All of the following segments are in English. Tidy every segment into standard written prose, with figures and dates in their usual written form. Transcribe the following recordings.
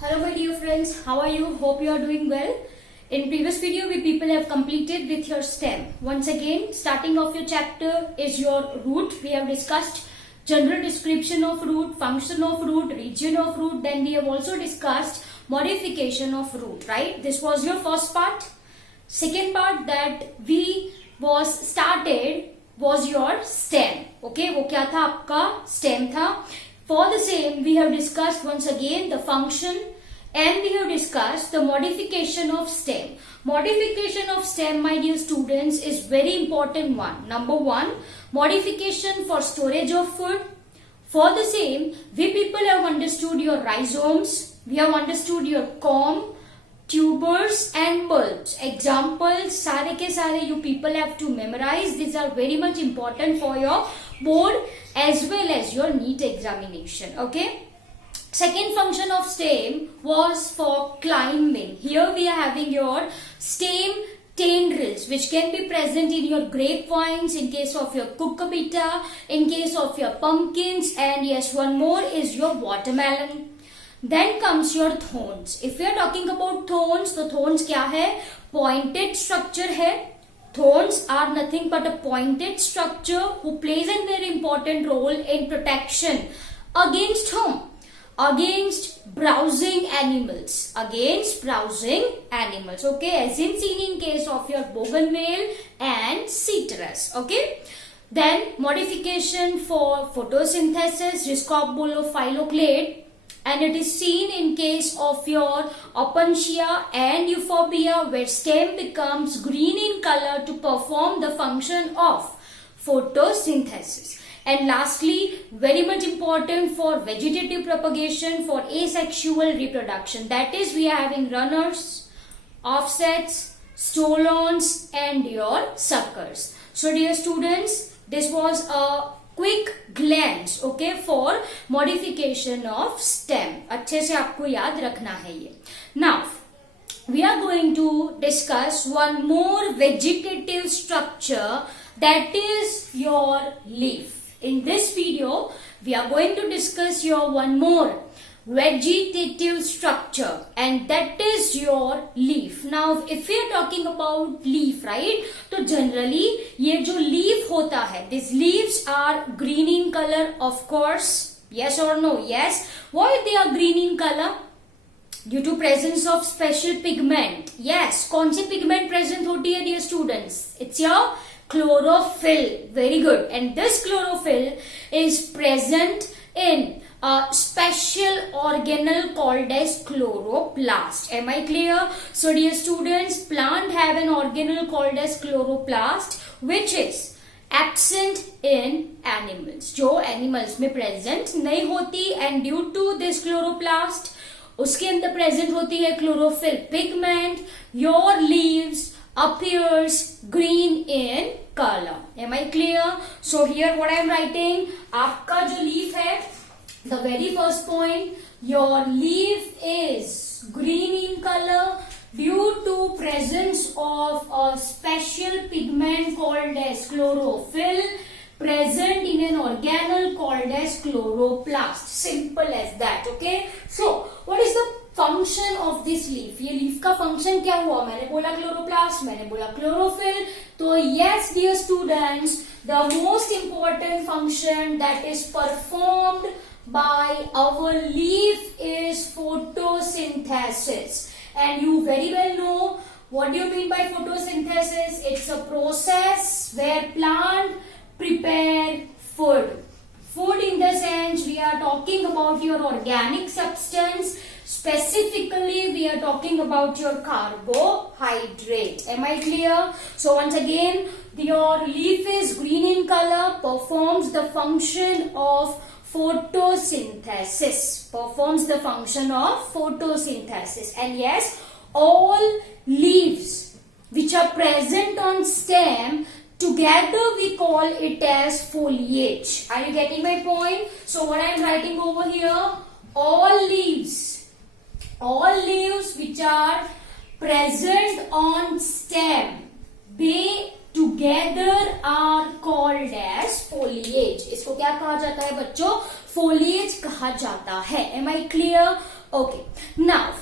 Hello my dear friends, how are you? Hope you are doing well. In previous video we people have completed with your stem. Once again, starting of your chapter is your root. We have discussed general description of root, function of root, region of root. Then we have also discussed modification of root, right? This was your first part. Second part that we was started was your stem. Okay, वो क्या था आपका stem था. For the same, we have discussed once again the function and we have discussed the modification of stem. Modification of stem, my dear students, is very important one. Number one, modification for storage of food. For the same, we people have understood your rhizomes, we have understood your corm, tubers and bulbs. Examples, सारे के सारे you people have to memorize. These are very much important for your board as well as your NEET examination. Okay. Second function of stem was for climbing. Here we are having your stem tendrils which can be present in your grapevines, in case of your cucurbita, in case of your pumpkins, and yes, one more is your watermelon. Then comes your thorns. If we are talking about thorns, तो thorns क्या है? Pointed structure है. Thorns are nothing but a pointed structure who plays a very important role in protection against whom? Against browsing animals. Against browsing animals. Okay, as in seen in case of your bougainville and citrus. Okay. Then modification for photosynthesis, जिसको आप बोलो phylloclade, and it is seen in case of your opuntia and euphorbia where stem becomes green in color to perform the function of photosynthesis. And lastly, very much important for vegetative propagation, for asexual reproduction. That is, we are having runners, offsets, stolons and your suckers. So dear students, this was a quick glance, okay, for modification of stem. अच्छे से आपको याद रखना है ये. Now, we are going to discuss one more vegetative structure, that is your leaf. In this video, we are going to discuss your one more vegetative structure, and that is your leaf. Now, if we are talking about leaf, right? तो generally ये जो leaf होता है, these leaves are green in color, of course. Yes or no? Yes. Why they are green in color? Due to presence of special pigment. Yes. कौन सी pigment present होती है, dear students? It's your chlorophyll. Very good. And this chlorophyll is present in a special organelle called as chloroplast. Am I clear? So dear students, plant have an organelle called as chloroplast which is absent in animals. जो animals में present नहीं होती, and due to this chloroplast उसके अंदर present होती है chlorophyll pigment. Your leaves appears green in color. Am I clear? So here what I am writing, आपका जो leaf है, the very first point, your leaf is green in color due to presence of a special pigment called as chlorophyll present in an organelle called as chloroplast. Simple as that. Okay. So what is the function of this leaf? ये leaf का function क्या हुआ? मैंने बोला chloroplast, मैंने बोला chlorophyll. तो yes dear students, the most important function that is performed by our leaf is photosynthesis. And you very well know what do you mean by photosynthesis? It's a process where plant prepare food. Food in the sense we are talking about your organic substance. Specifically, we are talking about your carbohydrate. Am I clear? So once again, your leaf is green in color, performs the function of photosynthesis. Performs the function of photosynthesis. And yes, all leaves which are present on stem, together we call it as foliage. Are you getting my point? So what I am writing over here, all leaves which are present on stem, they together are called as foliage. इसको क्या कहा जाता है बच्चों? Foliage कहा जाता है. Am I clear? Okay, now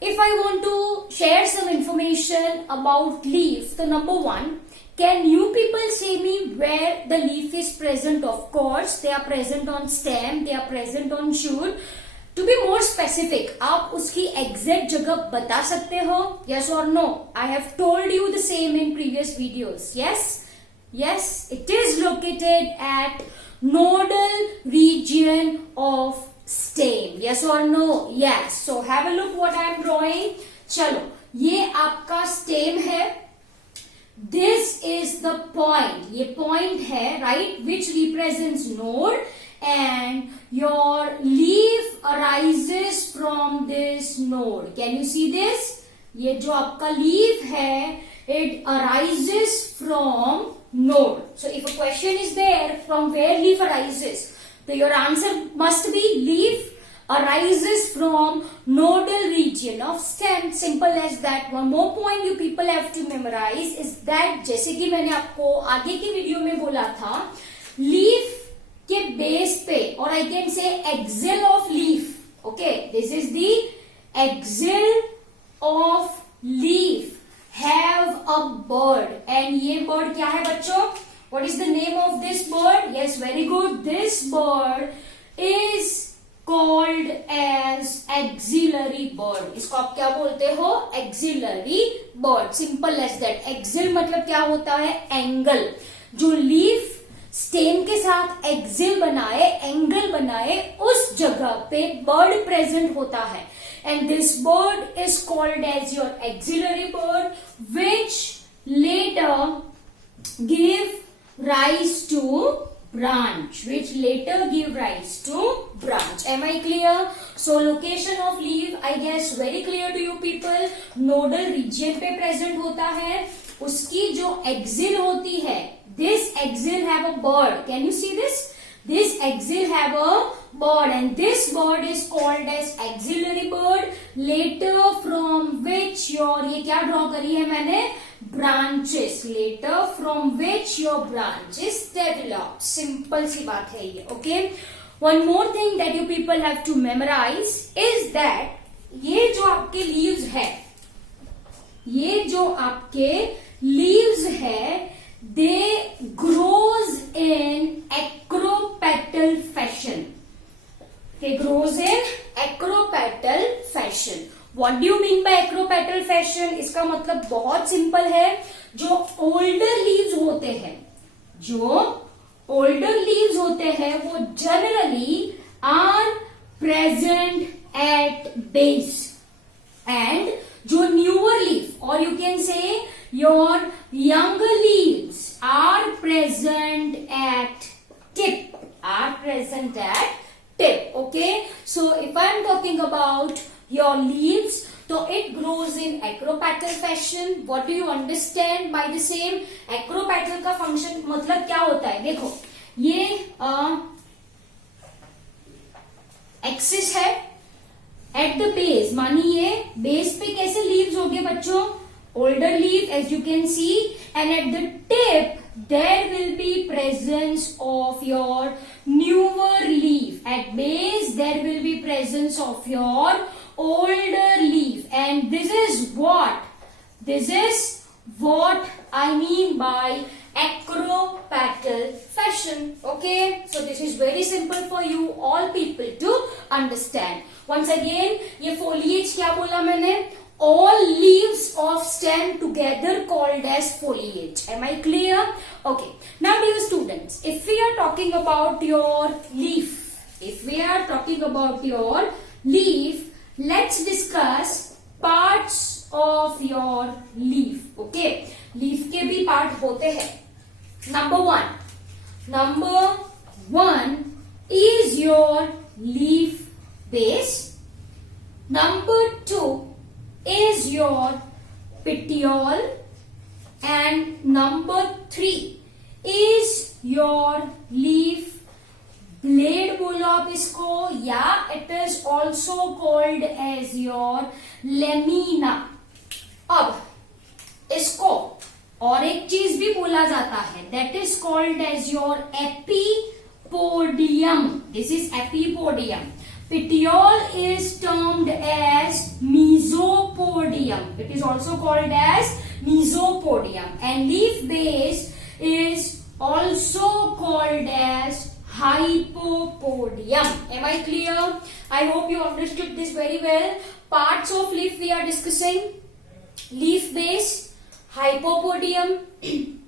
if I want to share some information about leaf, so number one, can you people say me where the leaf is present? Of course, they are present on stem, they are present on shoot. To be more specific, आप उसकी exact जगह बता सकते हो? Yes or no? I have told you the same in previous videos. Yes? Yes, it is located at nodal region of stem. Yes or no? Yes. So have a look what I am drawing. चलो, ये आपका stem है. This is the point. ये point है, right? Which represents node, and your leaf arises from this node. Can you see this? ये जो आपका leaf है, it arises from node. So if a question is there, from where leaf arises, so your answer must be leaf arises from nodal region of stem. Simple as that. One more point you people have to memorize is that, जैसे कि मैंने आपको आगे की video में बोला था, leaf के बेस पे, और I can say axil of leaf. Okay, this is the axil of leaf have a bird, and ये bird क्या है बच्चों? What is the name of this bird? Yes, very good. This bird is called as axillary bird. इसको आप क्या बोलते हो? Axillary bird. Simple as that. Axil मतलब क्या होता है? एंगल. जो लीफ स्टेम के साथ एक्सिल बनाए, एंगल बनाए, उस जगह पे बर्ड प्रेजेंट होता है. And this bird is called as your axillary bird, which later give rise to branch. Which later give rise to branch. Am I clear? So location of leaf, I guess very clear to you people. Nodal region पे present होता है. उसकी जो axil होती है, this axil have a bird. Can you see this? This axil have a bird, and this bird is called as axillary bird. Later from which your, ये क्या draw करी है मैंने? Branches. Later from which your branches develop. Simple सी बात है ये. Okay. One more thing that you people have to memorize is that ये जो आपके leaves है, ये जो आपके leaves है, they grows in acropetal fashion. They grows in acropetal fashion. What do you mean by acropetal fashion? इसका मतलब बहुत सिंपल है. जो older leaves होते हैं, जो older leaves होते हैं, वो generally are present at base, and जो newer leaf, or you can say your younger leaves are present at tip. Are present at tip. Okay. So if I am talking about your leaves, so it grows in acropetal fashion. What do you understand by the same? Acropetal का function मतलब क्या होता है? देखो, ये axis है. At the base, मानिए base पे कैसे लीव्स होंगे बच्चों? older leaf, as you can see, and at the tip there will be presence of your newer leaf. At base there will be presence of your older leaf, and this is what I mean by acropetal fashion. Okay, so this is very simple for you all people to understand. Once again, ये foliage क्या बोला मैंने? All leaves of stem together called as foliage. Am I clear? Okay. Now dear students, if we are talking about your leaf, let's discuss parts of your leaf. Okay. Leaf के भी part होते हैं. Number one is your leaf base. Number 2 is your petiole, and number 3 is your leaf blade बोलो आप इसको, या it is also called as your lamina. अब इसको और एक चीज भी बोला जाता है, that is called as your epipodium. This is epipodium. Petiole is termed as mesopodium. It is also called as mesopodium. And leaf base is also called as hypopodium. Am I clear? I hope you understood this very well. Parts of leaf we are discussing: leaf base, hypopodium,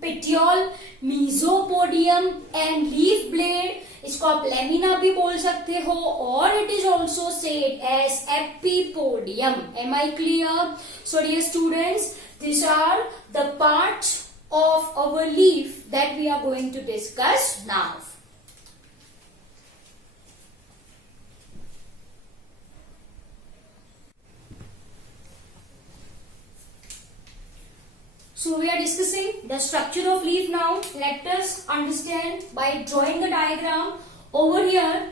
petiole, mesopodium and leaf blade. इसको आप lamina भी बोल सकते हो, और it is also said as epipodium. Am I clear? So dear students, these are the parts of our leaf that we are going to discuss now. So we are discussing the structure of leaf now. Let us understand by drawing a diagram. Over here,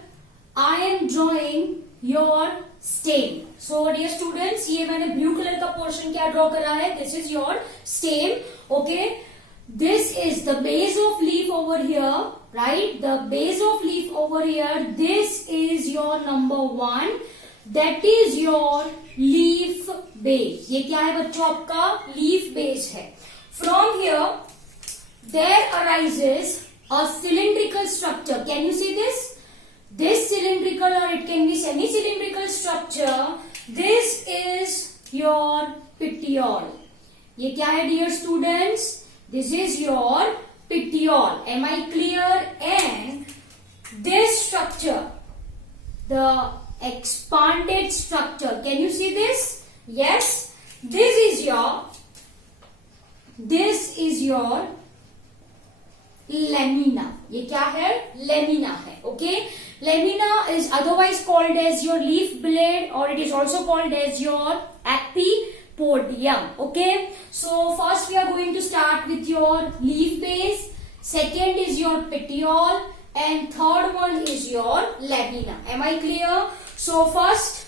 I am drawing your stem. So dear students, ये मैंने blue color का portion क्या draw करा है? This is your stem. Okay. This is the base of leaf over here, right? The base of leaf over here. This is your number 1. That is your leaf base. ये क्या है बच्चों? आपका leaf base है. From here, there arises a cylindrical structure. Can you see this? This cylindrical, or it can be semi-cylindrical structure. This is your petiole. ये क्या है dear students? This is your petiole. Am I clear? And this structure, the expanded structure. Can you see this? Yes. This is your lamina. ये क्या है? Lamina है. Okay. Lamina is otherwise called as your leaf blade, or it is also called as your epipodium. Okay. So first we are going to start with your leaf base. Second is your petiole, and third one is your lamina. Am I clear? So first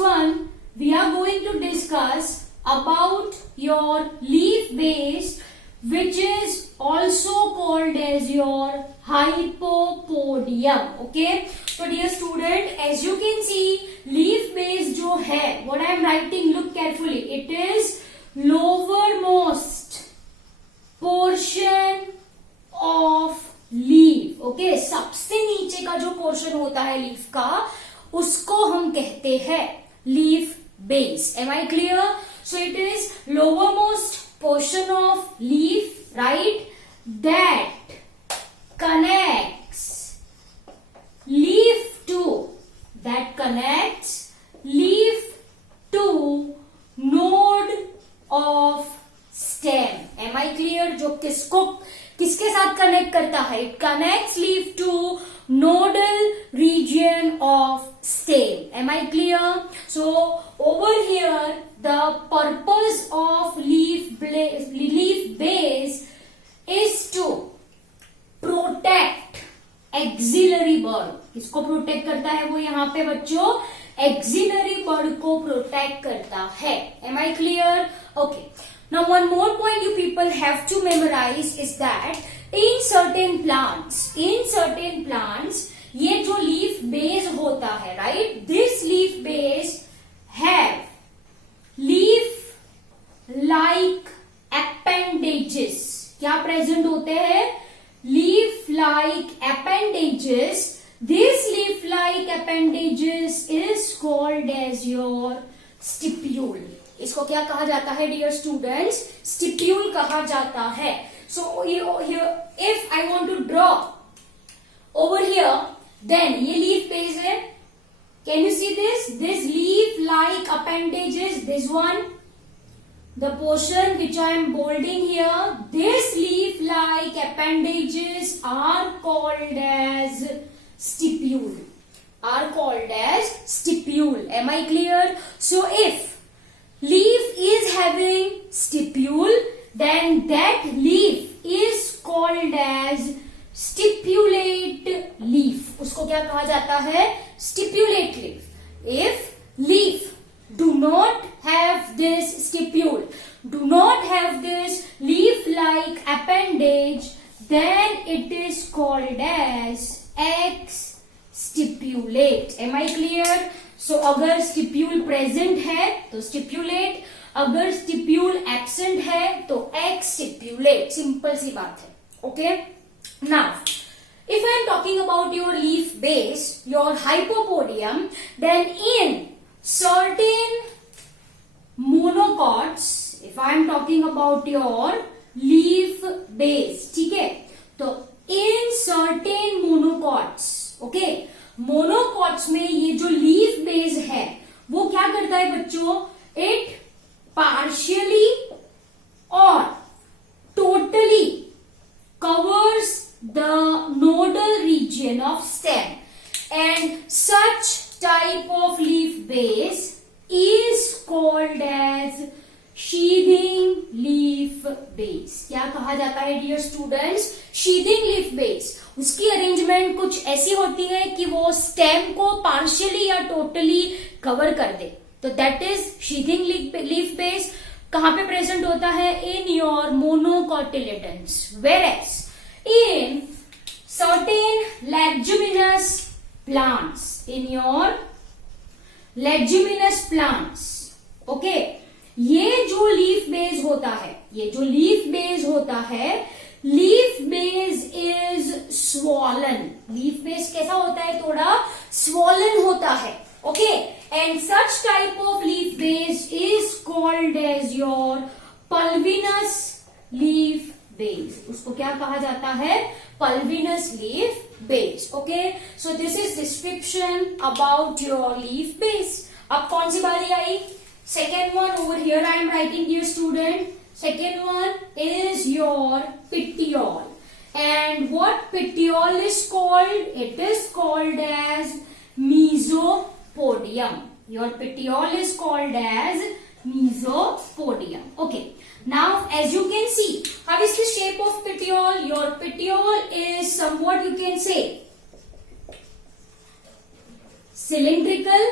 one we are going to discuss about your leaf base, which is also called as your hypopodium. Okay. So dear student, as you can see, leaf base जो है, what I am writing, look carefully. It is lowermost portion of leaf. Okay. सबसे नीचे का जो portion होता है leaf का, उसको हम कहते हैं leaf base. Am I clear? So it is lowermost portion of leaf, right? That connects leaf to node of stem. Am I clear? जो किसके साथ connect करता है? It connects leaf to nodal region of stem. Am I clear? So over here, the purpose of leaf base is to protect auxiliary bud. किसको protect करता है वो यहाँ पे बच्चों? Auxiliary bud को protect करता है. Am I clear? Okay. Now one more point you people have to memorize is that in certain plants, ये जो leaf base होता है, right? This leaf base have leaf like appendages. क्या present होते हैं? Leaf like appendages. This leaf like appendages is called as your stipule. इसको क्या कहा जाता है dear students? Stipule कहा जाता है. So here if I want to draw over here, then ये leaf base है. Can you see this? This leaf like appendages, this one, the portion which I am bolding here, this leaf like appendages are called as stipule. Am I clear? So if leaf is having stipule, then that leaf is called as stipulate leaf. उसको क्या कहा जाता है? Stipulate leaf. If leaf do not have this stipule, do not have this leaf-like appendage, then it is called as ex-stipule. Stipulate. Am I clear? So अगर stipule present है तो stipulate, अगर stipule absent है तो एक्सटिप्यूलेट. Simple सी बात है. Okay, now if I am talking about your leaf base, your hypopodium, then in certain monocots, if I am talking about your leaf base, ठीक है, तो in certain monocots, okay, monocots में ये जो leaf base है वो क्या करता है बच्चों? It partially or totally covers the nodal region of stem, and such type of leaf base is called as sheathing leaf base. क्या कहा जाता है dear students? sheathing leaf base. उसकी अरेंजमेंट कुछ ऐसी होती है कि वो स्टेम को पार्शियली या टोटली कवर कर दे, तो that is sheathing leaf base. कहां पे प्रेजेंट होता है? In your monocotyledons. whereas in certain leguminous plants, in your leguminous plants, okay, ये जो लीफ बेस होता है, ये जो लीफ बेस होता है, leaf base is swollen. Leaf base कैसा होता है? थोड़ा स्वॉलन होता है. Okay, and such type of leaf base is called as your pulvinus leaf base. उसको क्या कहा जाता है? Pulvinus leaf base. Okay, so this is description about your leaf base. अब कौन सी बारी आई? Second one. Over here I am writing dear student. Second one is your petiole. And what petiole is called? It is called as mesopodium. Your petiole is called as mesopodium. Okay. Now, as you can see, how is the shape of petiole? Your petiole is somewhat, you can say, cylindrical,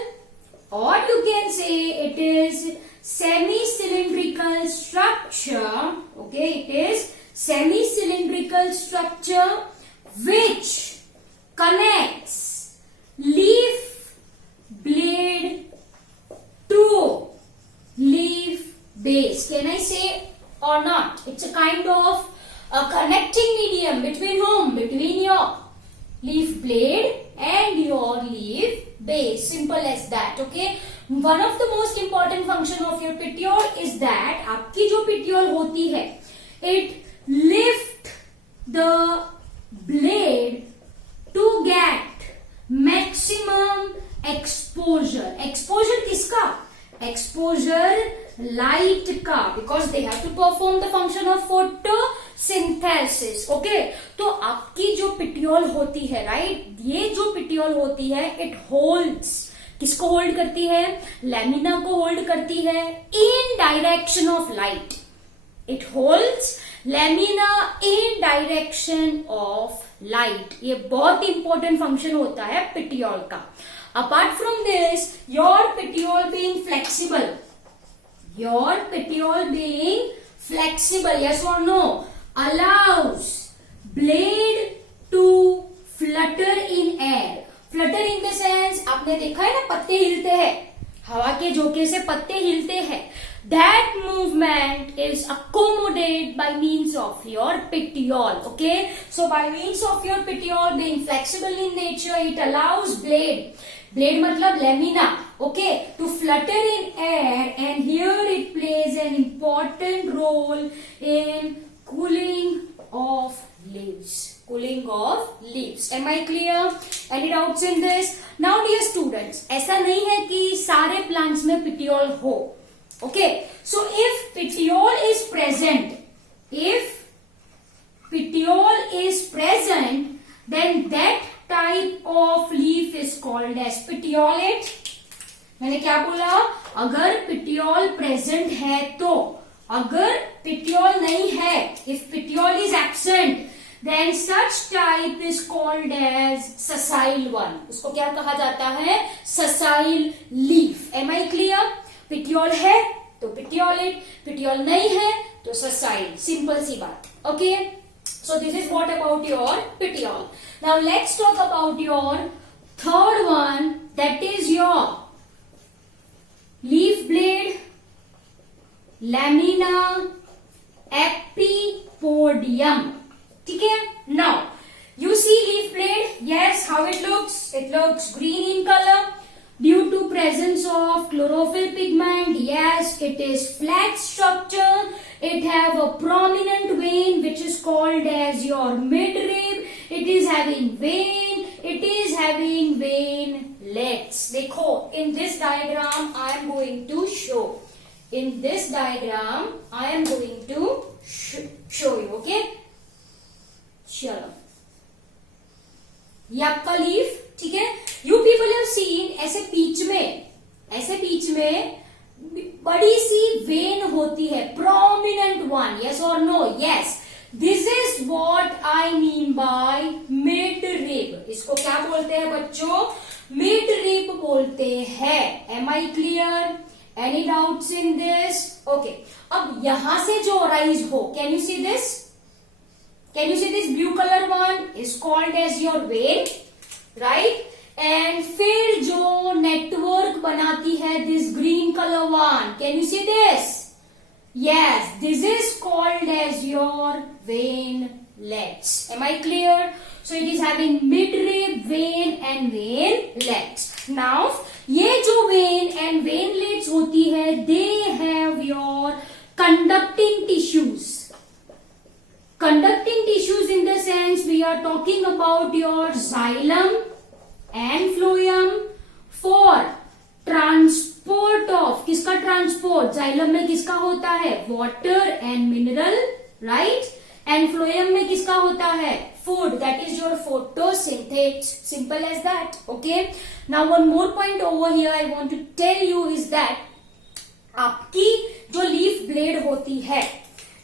or you can say it is semi-cylindrical structure. Okay, it is semi-cylindrical structure which connects leaf blade to leaf base. Can I say or not? It's a kind of a connecting medium between whom? Between your leaf blade and your leaf base. Simple as that. Okay. One of the most important function of your petiole is that आपकी जो petiole होती है, it lift the blade to get maximum exposure. Exposure किसका? Exposure light का, because they have to perform the function of photosynthesis. Okay, तो आपकी जो petiole होती है, right, ये जो petiole होती है, it holds, किसको होल्ड करती है? लैमिना को होल्ड करती है इन direction of light. It holds lamina in direction of light. ये बहुत इंपॉर्टेंट फंक्शन होता है petiole का. Apart from this, your petiole being flexible, your petiole being flexible, yes or no, allows blade to flutter in air. Flutter in the sense, आपने देखा है ना, पत्ते हिलते हैं, हवा के झोंके से पत्ते हिलते हैं. That movement is accommodated by means of your petiole. Okay, so by means of your petiole being flexible in nature, it allows blade मतलब lamina, okay, to flutter in air, and here it plays an important role in cooling of leaves. Cooling of leaves. Am I clear? Any doubts in this? Now dear students, ऐसा नहीं है कि सारे plants में petiole हो. Okay, so if petiole is present, then that type of leaf is called as petiolate. मैंने क्या बोला? अगर petiole present है तो, अगर petiole नहीं है, if petiole is absent, then such type is called as sessile one. उसको क्या कहा जाता है? sessile leaf. Am I clear? petiole है तो petiolate, petiole नहीं है तो sessile. Simple सी बात. Okay, so this is what about your petiole. Now let's talk about your Third one, that is your leaf blade, lamina epipodium. ठीक है? Now, you see leaf blade, yes, how it looks? It looks green in color due to presence of chlorophyll pigment. Yes, it is flat structure. It have a prominent vein which is called as your midrib. It is having vein. It is having veinlets. देखो, in this diagram I am going to show. In this diagram I am going to show you. Okay? चलो, ये आपका leaf, ठीक है. You people have seen ऐसे बीच में बड़ी सी vein होती है, प्रोमिनेंट वन. यस और no? Yes. This is what I mean by midrib. इसको क्या बोलते हैं बच्चों? मिड रिब बोलते हैं. Am I clear? Any doubts in this? Okay. अब यहां से जो राइज हो, can you see this? Can you see this blue color one is called as your vein, right? And फिर जो network बनाती है this green color one, can you see this? Yes, this is called as your veinlets. Am I clear? So it is having midrib, vein and veinlets. Now ये जो vein and veinlets होती है, they have your conducting tissues. Conducting tissues in the sense we are talking about your xylem and phloem for transport of, किसका transport? xylem में किसका होता है? water and mineral, right? and phloem में किसका होता है? food, that is your photosynthesis. Simple as that. Okay. Now one more point over here I want to tell you is that आपकी जो leaf blade होती है,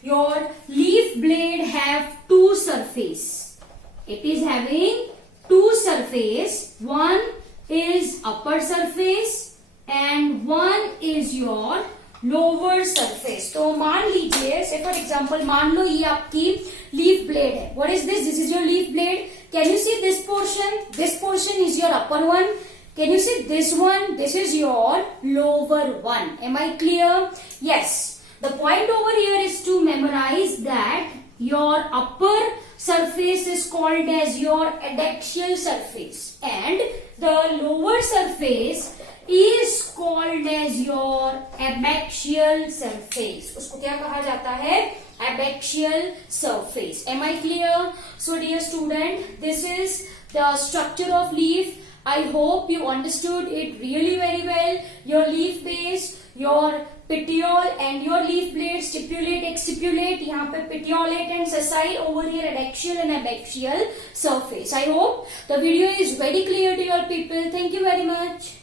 your leaf blade have two surface. It is having two surface. One is upper surface and one is your lower surface. तो मान लीजिए, say for example, मान लो ये आपकी leaf blade है. What is this? This is your leaf blade. Can you see this portion? This portion is your upper one. Can you see this one? This is your lower one. Am I clear? Yes. The point over here is to memorize that your upper surface is called as your adaxial surface and the lower surface is called as your abaxial surface. उसको क्या कहा जाता है? Abaxial surface. Am I clear? So dear student, this is the structure of leaf. I hope you understood it really very well. Your leaf base, your petiole and your leaf blade, stipulate, exstipulate, यहाँ पे petiolate and sessile, over here adaxial and abaxial surface. I hope the video is very clear to your people. Thank you very much.